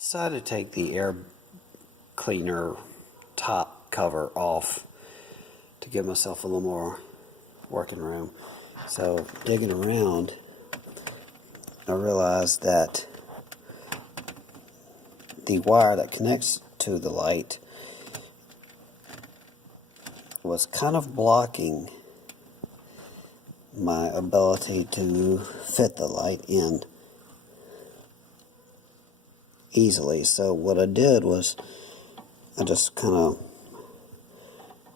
Decided to take the air cleaner top cover off to give myself a little more working room. So digging around, I realized that the wire that connects to the light was kind of blocking my ability to fit the light in easily. So what I did was I just kind of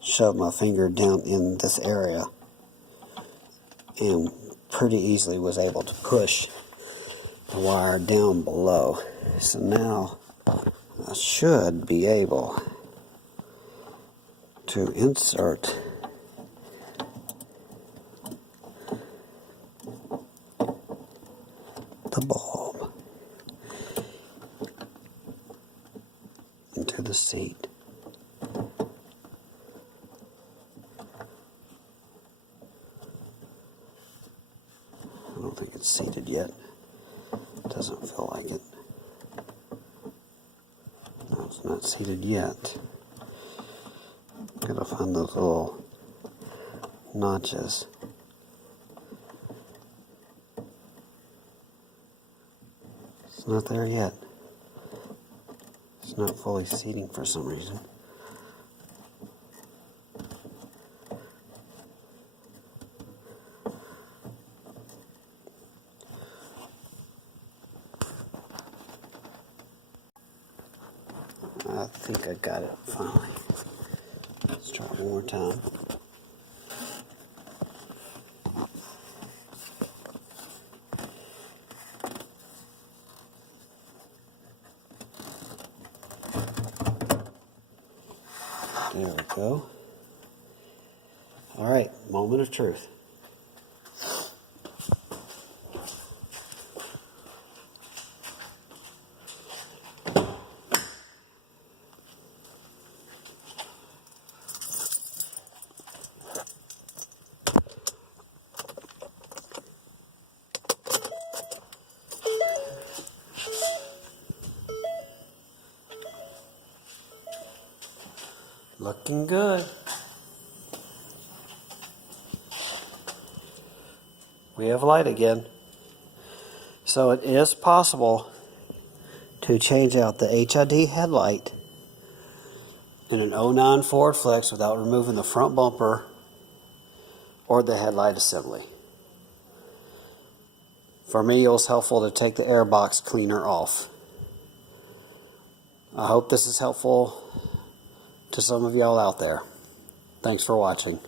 shoved my finger down in this area and pretty easily was able to push the wire down below. So now I should be able to insert the bulb into the seat. I don't think it's seated yet. It doesn't feel like it. No, it's not seated yet. Gotta find those little notches. It's not there yet. It's not fully seating for some reason. I think I got it finally. Let's try it one more time. There we go. All right, moment of truth. Looking good. We have light again. So it is possible to change out the HID headlight in an '09 Ford Flex without removing the front bumper or the headlight assembly. For me, it was helpful to take the airbox cleaner off. I hope this is helpful to some of y'all out there. Thanks for watching.